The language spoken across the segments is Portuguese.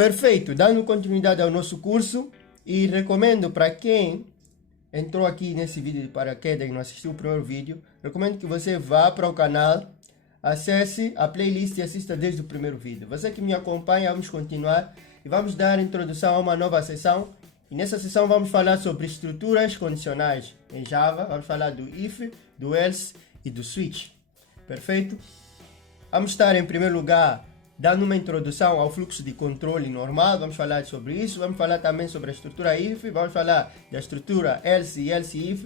Perfeito, dando continuidade ao nosso curso e recomendo para quem entrou aqui nesse vídeo de paraquedas e não assistiu o primeiro vídeo, recomendo que você vá para o canal, acesse a playlist e assista desde o primeiro vídeo. Você que me acompanha, vamos continuar e vamos dar introdução a uma nova sessão. E nessa sessão vamos falar sobre estruturas condicionais em Java, vamos falar do if, do else e do switch. Perfeito? Vamos estar em primeiro lugar dando uma introdução ao fluxo de controle normal, vamos falar sobre isso, vamos falar também sobre a estrutura if, vamos falar da estrutura else e else if,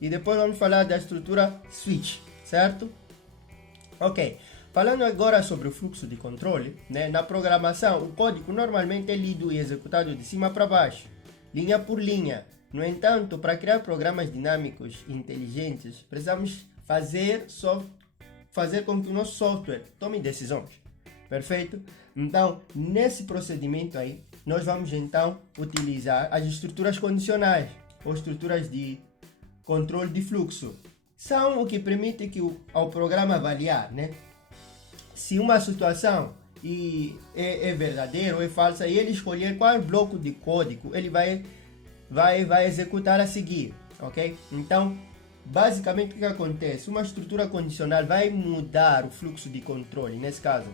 e depois vamos falar da estrutura switch, certo? Ok, falando agora sobre o fluxo de controle, né? Na programação, o código normalmente é lido e executado de cima para baixo, linha por linha. No entanto, para criar programas dinâmicos e inteligentes, precisamos fazer com que o nosso software tome decisões. Perfeito? Então, nesse procedimento aí, nós vamos então utilizar as estruturas condicionais ou estruturas de controle de fluxo. São o que permite ao programa avaliar, né? Se uma situação é verdadeira ou é falsa, e ele escolher qual bloco de código ele vai executar a seguir, ok? Então, basicamente o que acontece? Uma estrutura condicional vai mudar o fluxo de controle, nesse caso.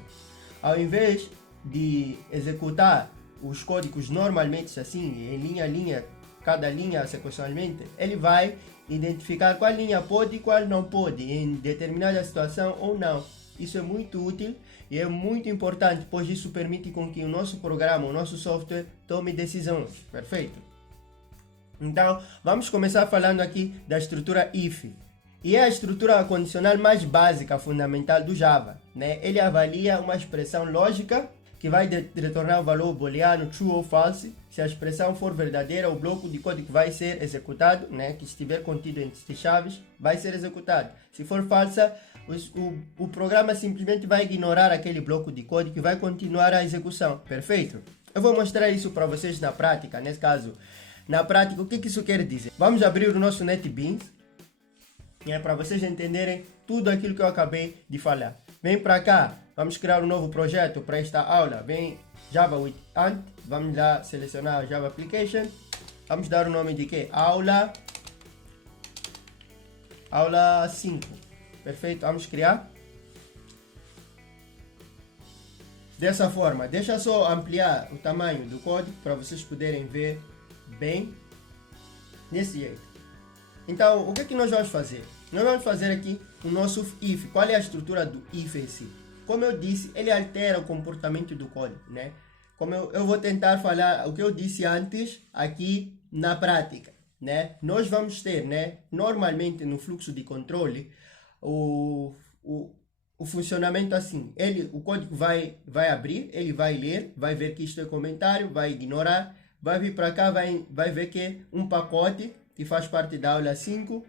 Ao invés de executar os códigos normalmente assim, em linha a linha, cada linha sequencialmente, ele vai identificar qual linha pode e qual não pode em determinada situação ou não. Isso é muito útil e é muito importante, pois isso permite com que o nosso programa, o nosso software, tome decisões. Perfeito? Então, vamos começar falando aqui da estrutura if. E é a estrutura condicional mais básica, fundamental do Java, né? Ele avalia uma expressão lógica que vai retornar o valor booleano true ou false. Se a expressão for verdadeira, o bloco de código vai ser executado, né? Que estiver contido entre chaves, vai ser executado. Se for falsa, o programa simplesmente vai ignorar aquele bloco de código e vai continuar a execução. Perfeito? Eu vou mostrar isso para vocês na prática, nesse caso. Na prática, o que isso quer dizer? Vamos abrir o nosso NetBeans, para vocês entenderem tudo aquilo que eu acabei de falar. Vem para cá, vamos criar um novo projeto para esta aula. Vem Java with Ant, vamos lá selecionar Java Application. Vamos dar o nome de quê? Aula 5. Perfeito, vamos criar. Dessa forma, deixa eu só ampliar o tamanho do código para vocês poderem ver bem desse jeito. Então, o que nós vamos fazer? Nós vamos fazer aqui o nosso if. Qual é a estrutura do if em si? Como eu disse, ele altera o comportamento do código, né? Como eu vou tentar falar o que eu disse antes aqui na prática, né? Nós vamos ter, né? Normalmente no fluxo de controle, o funcionamento assim. O código vai abrir, ele vai ler, vai ver que isto é comentário, vai ignorar, vai vir para cá, vai ver que é um pacote que faz parte da aula 5,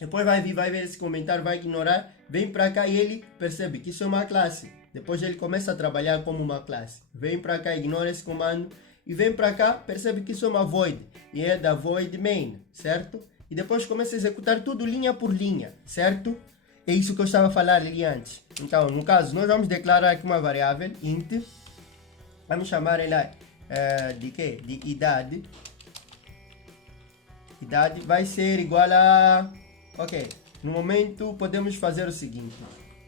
depois vai ver esse comentário, vai ignorar, vem para cá e ele percebe que isso é uma classe. Depois ele começa a trabalhar como uma classe. Vem para cá, ignora esse comando e vem para cá, percebe que isso é uma void e é da void main, certo? E depois começa a executar tudo linha por linha, certo? É isso que eu estava a falar ali antes. Então, no caso, nós vamos declarar aqui uma variável int, vamos chamar ela de quê? De idade. Idade vai ser igual a... Ok, no momento podemos fazer o seguinte.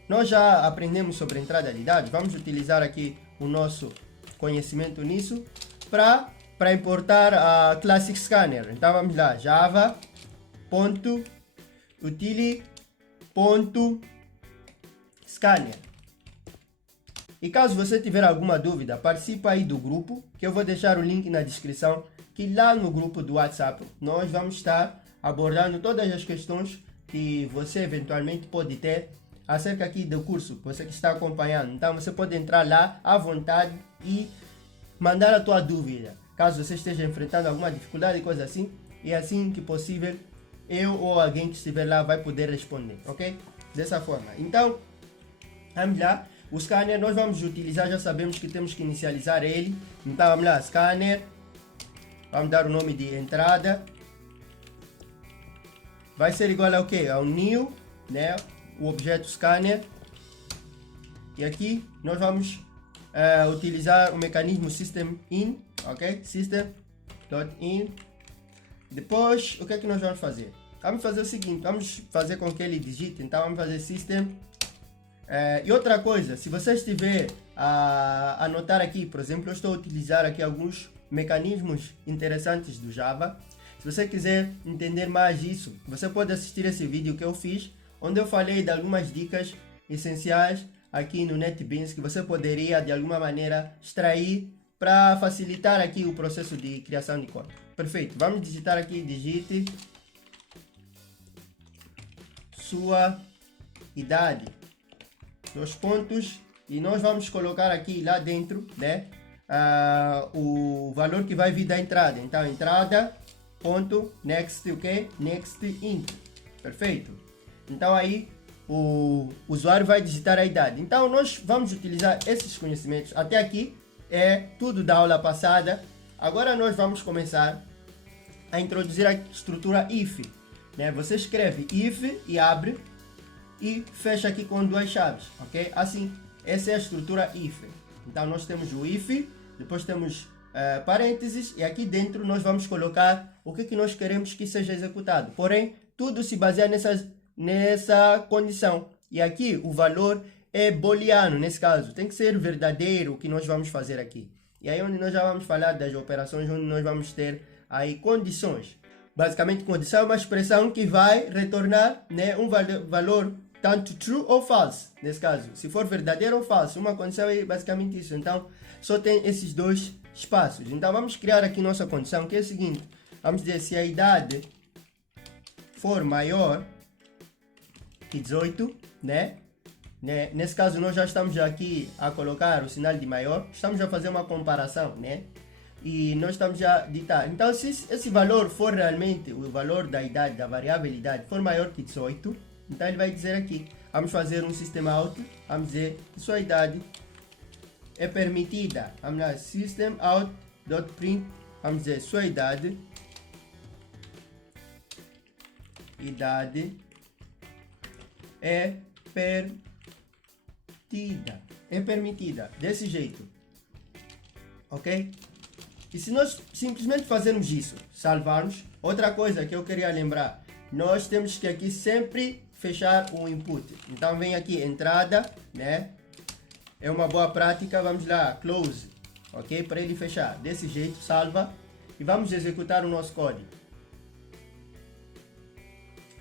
Nós já aprendemos sobre a entrada de idade. Vamos utilizar aqui o nosso conhecimento nisso para importar a Classic Scanner. Então vamos lá, java.utility.scanner. E caso você tiver alguma dúvida, participa aí do grupo, que eu vou deixar o link na descrição, que lá no grupo do WhatsApp nós vamos estar abordando todas as questões que você eventualmente pode ter acerca aqui do curso, você que está acompanhando. Então você pode entrar lá à vontade e mandar a tua dúvida, caso você esteja enfrentando alguma dificuldade e coisa assim, e assim que possível, eu ou alguém que estiver lá vai poder responder, ok? Dessa forma. Então, vamos lá. O scanner nós vamos utilizar, já sabemos que temos que inicializar ele. Então vamos lá, scanner. Vamos dar o nome de entrada. Vai ser igual ao quê? Ao new, né? O objeto scanner. E aqui nós vamos utilizar o mecanismo system_in, ok? System.in. Depois, o que é que nós vamos fazer? Vamos fazer o seguinte, vamos fazer com que ele digite, então vamos fazer system. E outra coisa, se você estiver a anotar aqui, por exemplo, eu estou a utilizar aqui alguns mecanismos interessantes do Java. Se você quiser entender mais disso, você pode assistir esse vídeo que eu fiz, onde eu falei de algumas dicas essenciais aqui no NetBeans que você poderia de alguma maneira extrair para facilitar aqui o processo de criação de código. Perfeito, vamos digitar aqui, digite sua idade, 2 pontos, e nós vamos colocar aqui lá dentro, né, o valor que vai vir da entrada. Então entrada ponto next, ok, next int, perfeito. Então aí o usuário vai digitar a idade. Então nós vamos utilizar esses conhecimentos. Até aqui é tudo da aula passada. Agora nós vamos começar a introduzir a estrutura if, né? Você escreve if e abre e fecha aqui com 2 chaves, ok? Assim, essa é a estrutura if. Então nós temos o if, depois temos parênteses, e aqui dentro nós vamos colocar o que nós queremos que seja executado. Porém, tudo se baseia nessa condição. E aqui o valor é booleano, nesse caso. Tem que ser verdadeiro o que nós vamos fazer aqui. E aí onde nós já vamos falar das operações, onde nós vamos ter aí condições. Basicamente, condição é uma expressão que vai retornar, né, um valor tanto true ou false, nesse caso. Se for verdadeiro ou falso, uma condição é basicamente isso. Então, só tem esses 2 espaços. Então, vamos criar aqui nossa condição, que é o seguinte. Vamos dizer, se a idade for maior que 18, né? Nesse caso, nós já estamos aqui a colocar o sinal de maior. Estamos a fazer uma comparação, né? E nós estamos já a ditar. Então, se esse valor for realmente o valor da idade, da variável idade, for maior que 18, então ele vai dizer aqui, vamos fazer um system out, vamos dizer que sua idade é permitida. Vamos lá, system out.print, vamos dizer sua idade é permitida, desse jeito, ok? E se nós simplesmente fazermos isso, salvarmos, outra coisa que eu queria lembrar, nós temos que aqui sempre fechar o input. Então vem aqui entrada, né? É uma boa prática, vamos lá, close, ok? Para ele fechar, desse jeito, salva, e vamos executar o nosso código.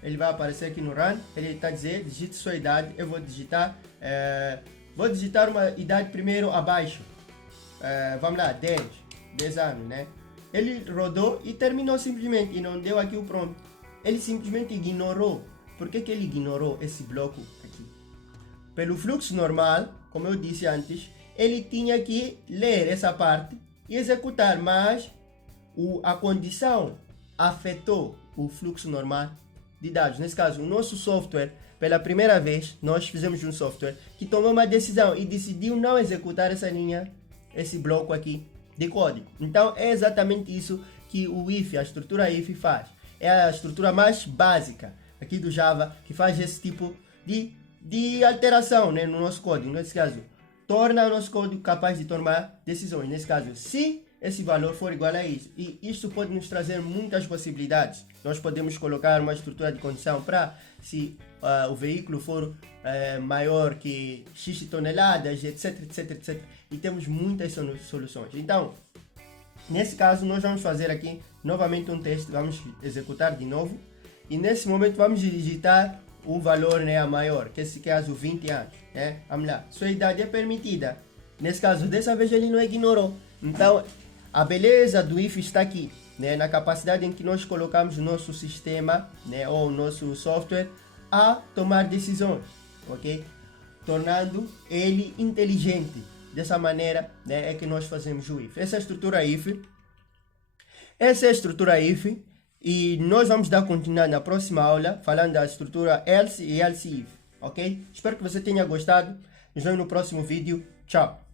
Ele vai aparecer aqui no run, ele está dizendo, digite sua idade, eu vou digitar uma idade primeiro abaixo, vamos lá, 10 anos, né? Ele rodou e terminou simplesmente, e não deu aqui o prompt. Ele simplesmente ignorou. Por que ele ignorou esse bloco aqui? Pelo fluxo normal, como eu disse antes, ele tinha que ler essa parte e executar, mas a condição afetou o fluxo normal de dados. Nesse caso, o nosso software, pela primeira vez, nós fizemos um software que tomou uma decisão e decidiu não executar essa linha, esse bloco aqui de código. Então, é exatamente isso que o if, a estrutura if faz. É a estrutura mais básica aqui do Java, que faz esse tipo de alteração, né, no nosso código. Nesse caso, torna o nosso código capaz de tomar decisões. Nesse caso, se esse valor for igual a isso. E isso pode nos trazer muitas possibilidades. Nós podemos colocar uma estrutura de condição para se o veículo for maior que X toneladas, etc, etc, etc. E temos muitas soluções. Então, nesse caso, nós vamos fazer aqui novamente um teste. Vamos executar de novo. E nesse momento vamos digitar o valor, né, a maior, que nesse caso 20 anos. Né? Vamos lá, sua idade é permitida. Nesse caso, dessa vez ele não ignorou. Então, a beleza do if está aqui, né, na capacidade em que nós colocamos o nosso sistema, né, ou o nosso software a tomar decisões, ok? Tornando ele inteligente. Dessa maneira, né, é que nós fazemos o if. Essa é a estrutura if. Essa é a estrutura if. E nós vamos dar continuidade na próxima aula, falando da estrutura else e else if, ok? Espero que você tenha gostado. Nos vemos no próximo vídeo. Tchau!